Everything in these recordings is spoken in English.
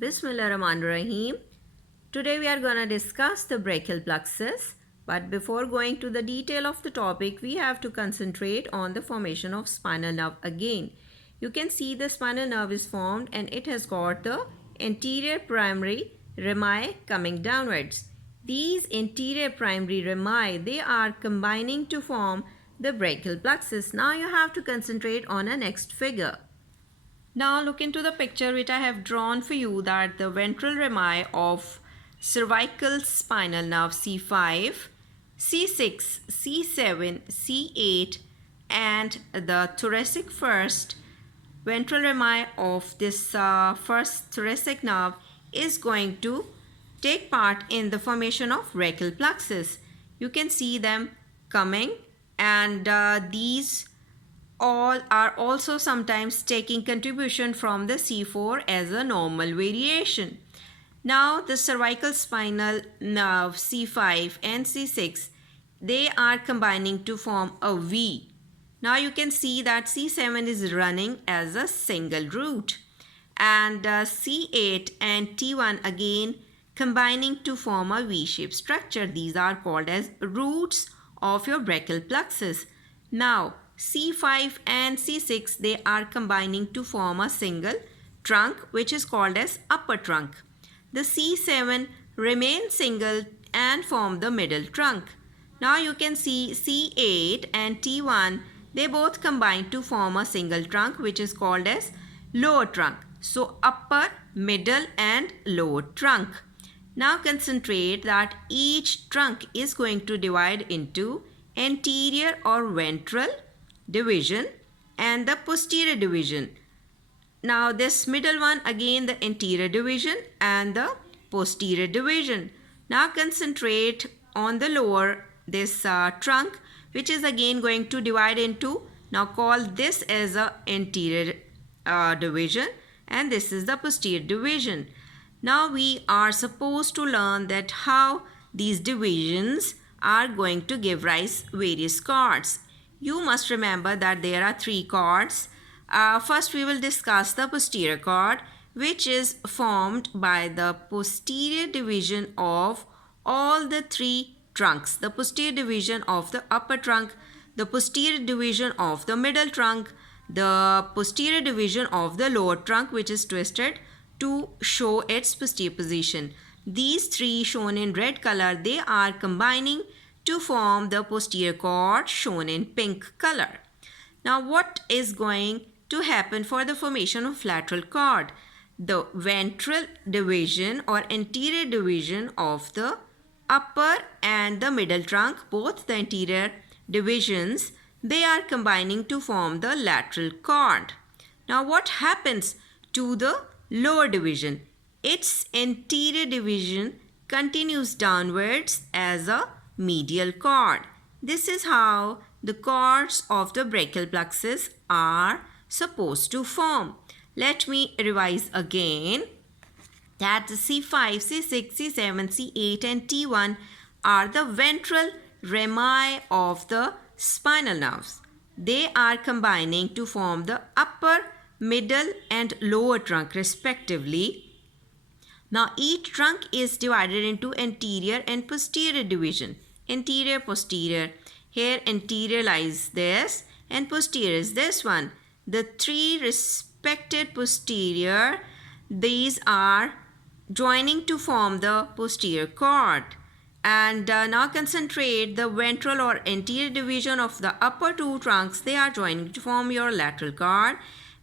Bismillahirrahmanirrahim. Today we are going to discuss the brachial plexus. But before going to the detail of the topic, we have to concentrate on the formation of spinal nerve again. You can see the spinal nerve is formed and it has got the anterior primary rami coming downwards. These anterior primary rami, they are combining to form the brachial plexus. Now you have to concentrate on a next figure. Now look into the picture which I have drawn for you, that the ventral rami of cervical spinal nerve C5, C6, C7, C8 and the thoracic first ventral rami of this first thoracic nerve is going to take part in the formation of brachial plexus. You can see them coming, and these all are also sometimes taking contribution from the C4 as a normal variation. Now the cervical spinal nerve C5 and C6, they are combining to form a V. Now you can see that C7 is running as a single root, and C8 and T1 again combining to form a V-shaped structure. These are called as roots of your brachial plexus. Now C5 and C6, they are combining to form a single trunk which is called as upper trunk. The C7 remains single and form the middle trunk. Now you can see C8 and T1, they both combine to form a single trunk which is called as lower trunk. So upper, middle and lower trunk. Now concentrate that each trunk is going to divide into anterior or ventral division and the posterior division. Now this middle one, again the anterior division and the posterior division. Now concentrate on the lower, this trunk which is again going to divide into, now call this as a anterior division and this is the posterior division. Now we are supposed to learn that how these divisions are going to give rise various chords. You must remember that there are three chords. First we will discuss the posterior chord, which is formed by the posterior division of all the three trunks. The posterior division of the upper trunk, the posterior division of the middle trunk, the posterior division of the lower trunk which is twisted to show its posterior position. These three shown in red color, they are combining to form the posterior chord shown in pink color. Now what is going to happen for the formation of lateral chord? The ventral division or anterior division of the upper and the middle trunk, both the anterior divisions, they are combining to form the lateral chord. Now what happens to the lower division? Its anterior division continues downwards as a medial chord. This is how the chords of the brachial plexus are supposed to form. Let me revise again that the C5, C6, C7, C8 and T1 are the ventral rami of the spinal nerves. They are combining to form the upper, middle and lower trunk respectively. Now each trunk is divided into anterior and posterior division. Anterior, posterior. Here anterior lies this and posterior is this one. The three respected posterior, these are joining to form the posterior chord. And now concentrate the ventral or anterior division of the upper two trunks, they are joining to form your lateral chord,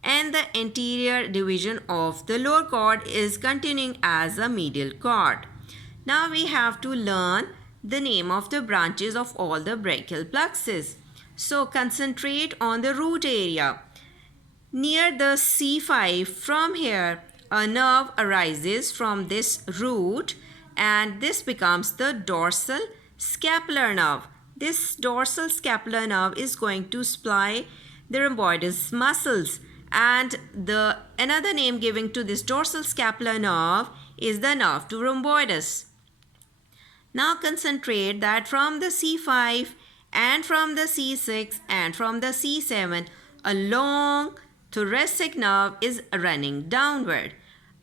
and the anterior division of the lower chord is continuing as a medial chord. Now we have to learn the name of the branches of all the brachial plexus. So concentrate on the root area. Near the C5, from here a nerve arises from this root and this becomes the dorsal scapular nerve. This dorsal scapular nerve is going to supply the rhomboidus muscles, and the another name given to this dorsal scapular nerve is the nerve to rhomboidus. Now concentrate that from the C5 and from the C6 and from the C7 a long thoracic nerve is running downward,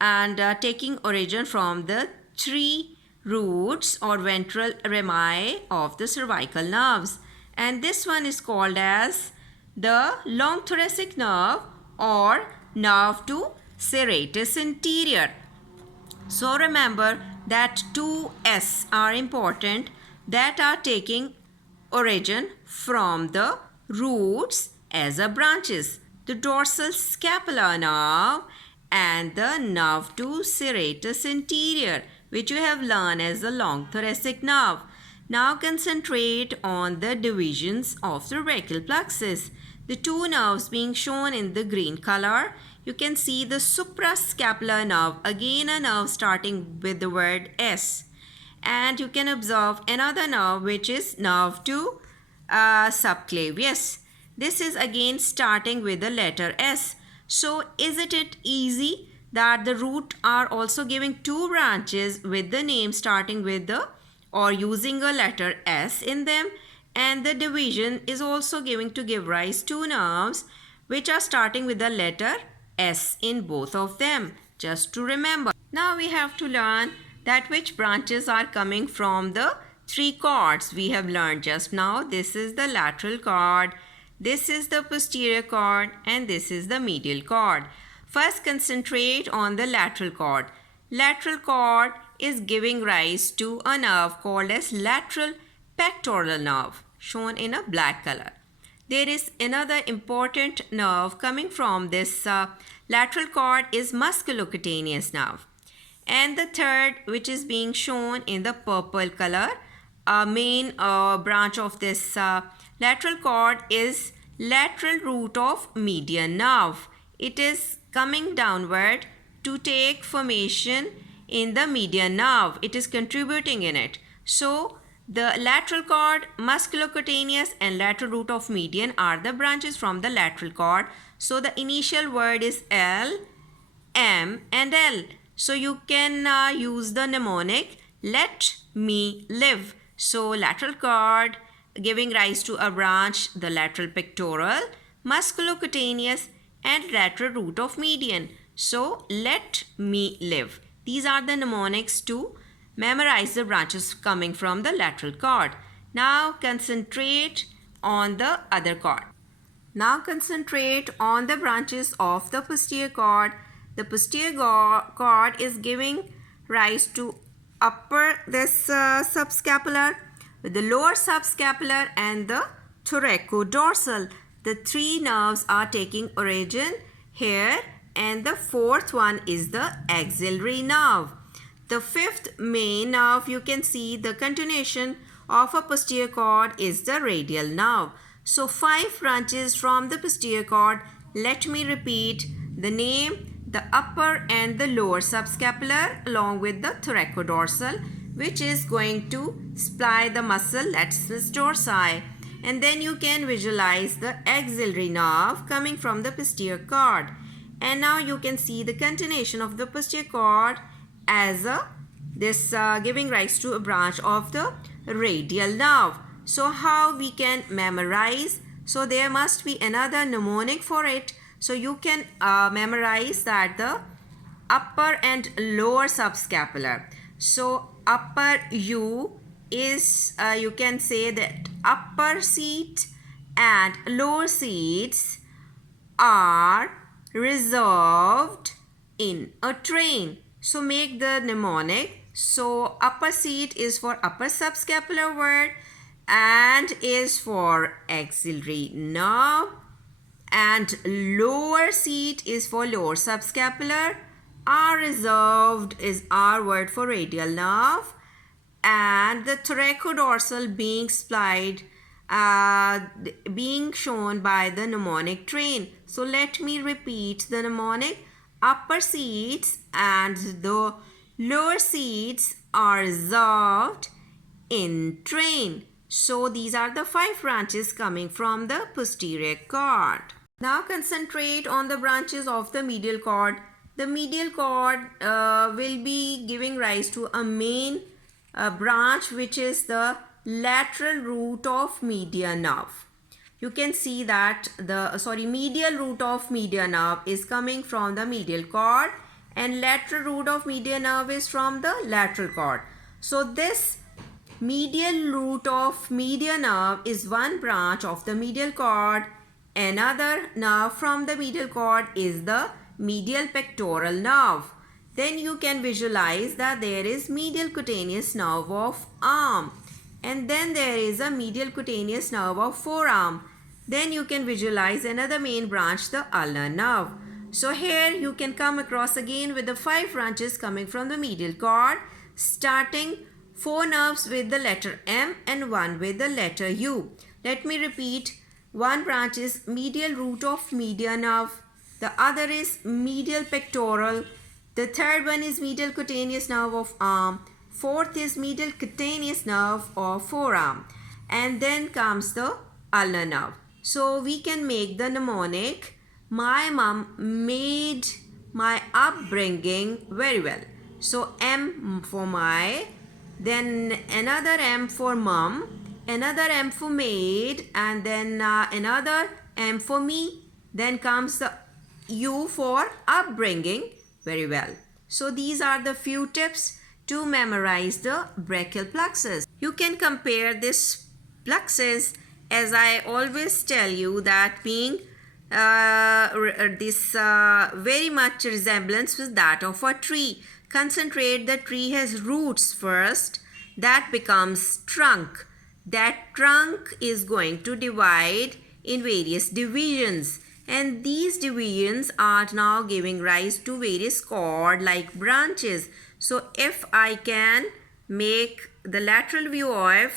and taking origin from the three roots or ventral rami of the cervical nerves. And this one is called as the long thoracic nerve or nerve to serratus anterior. So remember that two S are important that are taking origin from the roots as a branches. The dorsal scapular nerve and the nerve to serratus anterior, which you have learned as the long thoracic nerve. Now concentrate on the divisions of the brachial plexus. The two nerves being shown in the green color, you can see the suprascapular nerve, again a nerve starting with the word S. And you can observe another nerve which is nerve to subclavius. This is again starting with the letter S. So isn't it easy that the root are also giving two branches with the name starting with the or using a letter S in them, and the division is also give rise to nerves which are starting with the letter S in both of them, just to remember. Now we have to learn that which branches are coming from the three cords we have learned just now. This is the lateral cord, this is the posterior cord, and this is the medial cord. First concentrate on the lateral cord. Lateral cord is giving rise to a nerve called as lateral pectoral nerve, shown in a black color. There is another important nerve coming from this lateral cord is musculocutaneous nerve. And the third, which is being shown in the purple color, main branch of this lateral cord is lateral root of median nerve. It is coming downward to take formation in the median nerve. It is contributing in it. So the lateral cord, musculocutaneous, and lateral root of median are the branches from the lateral cord. So the initial word is L, M, and L. So you can use the mnemonic let me live. So lateral cord giving rise to a branch, the lateral pectoral, musculocutaneous, and lateral root of median. So let me live. These are the mnemonics to memorize the branches coming from the lateral cord. Now concentrate on the other cord. Now concentrate on the branches of the posterior cord. The posterior cord is giving rise to upper subscapular, with the lower subscapular and the thoracodorsal. The three nerves are taking origin here, and the fourth one is the axillary nerve. The fifth main nerve, you can see the continuation of a posterior cord is the radial nerve. So 5 branches from the posterior cord. Let me repeat the name, the upper and the lower subscapular along with the thoracodorsal, which is going to supply the muscle latissimus dorsi. And then you can visualize the axillary nerve coming from the posterior cord. And now you can see the continuation of the posterior cord as giving rise to a branch of the radial nerve. So how we can memorize? So there must be another mnemonic for it. So you can memorize that the upper and lower subscapular. So upper U is, you can say that upper seat and lower seats are reserved in a train. So make the mnemonic. So upper seat is for upper subscapular word and is for axillary nerve, and lower seat is for lower subscapular. R reserved is R word for radial nerve, and the thoracodorsal being supplied being shown by the mnemonic train. So let me repeat the mnemonic. Upper seats and the lower seats are reserved in train. So these are the 5 branches coming from the posterior cord. Now concentrate on the branches of the medial cord. The medial cord will be giving rise to a main branch, which is the lateral root of median nerve. You can see that the medial root of median nerve is coming from the medial cord, and lateral root of medial nerve is from the lateral cord. So this medial root of medial nerve is one branch of the medial cord. Another nerve from the medial cord is the medial pectoral nerve. Then you can visualize that there is medial cutaneous nerve of arm, and then there is a medial cutaneous nerve of forearm. Then you can visualize another main branch, the ulnar nerve. So here you can come across again with the 5 branches coming from the medial cord, starting 4 nerves with the letter M and 1 with the letter U. Let me repeat. One branch is medial root of medial nerve. The other is medial pectoral. The third one is medial cutaneous nerve of arm. Fourth is medial cutaneous nerve of forearm. And then comes the ulnar nerve. So we can make the mnemonic. My mom made my upbringing very well. So M for my, then another M for mom, another M for maid, and then another M for me. Then comes the U for upbringing very well. So these are the few tips to memorize the brachial plexus. You can compare this plexus, as I always tell you, that being very much resemblance with that of a tree. Concentrate, the tree has roots first, that becomes trunk. That trunk is going to divide in various divisions, and these divisions are now giving rise to various cord-like branches. So if I can make the lateral view of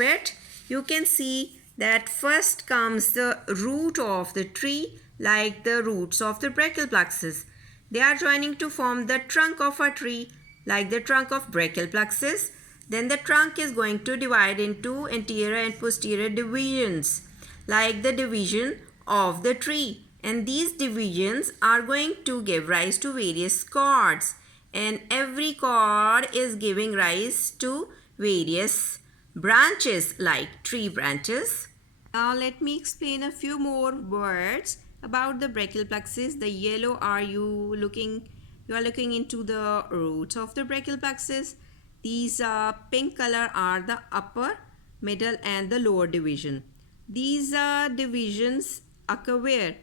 it, you can see that first comes the root of the tree, like the roots of the brachial plexus. They are joining to form the trunk of a tree, like the trunk of brachial plexus. Then the trunk is going to divide into anterior and posterior divisions, like the division of the tree. And these divisions are going to give rise to various cords. And every cord is giving rise to various branches, like tree branches. Now let me explain a few more words about the brachial plexus. The yellow you are looking into the roots of the brachial plexus. These pink color are the upper, middle and the lower division. These divisions occur where?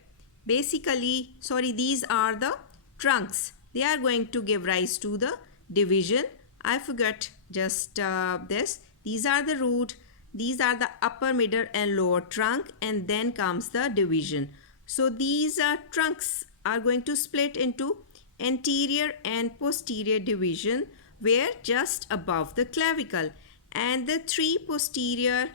These are the trunks. They are going to give rise to the division. I forgot just this. These are the root. These are the upper, middle and lower trunk, and then comes the division. So these trunks are going to split into anterior and posterior division, where just above the clavicle, and the 3 posterior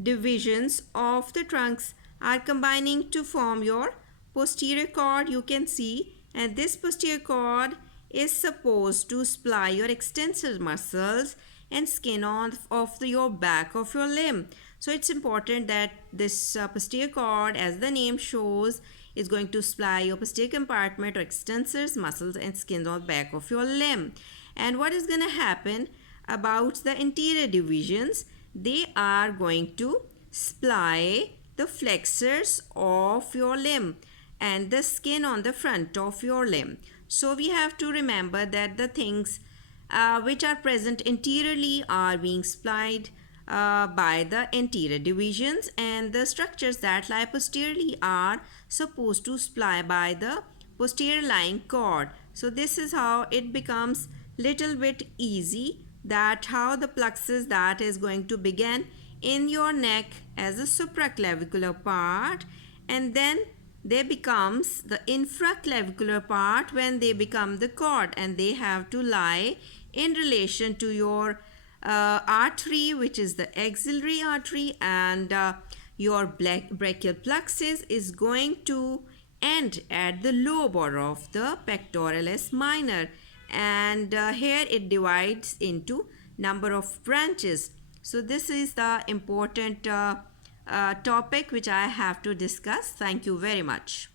divisions of the trunks are combining to form your posterior cord, you can see. And this posterior cord is supposed to supply your extensor muscles and skin of your back of your limb. So it's important that this posterior cord, as the name shows, is going to supply your posterior compartment or extensors, muscles and skin on the back of your limb. And what is going to happen about the anterior divisions? They are going to supply the flexors of your limb and the skin on the front of your limb. So we have to remember that the things which are present anteriorly are being supplied by the anterior divisions, and the structures that lie posteriorly are supposed to supply by the posterior lying cord. So this is how it becomes little bit easy, that how the plexus that is going to begin in your neck as a supraclavicular part, and then they becomes the infraclavicular part when they become the cord, and they have to lie in relation to your artery, which is the axillary artery, and your brachial plexus is going to end at the lower border of the pectoralis minor, and here it divides into number of branches. So this is the important topic which I have to discuss. Thank you very much.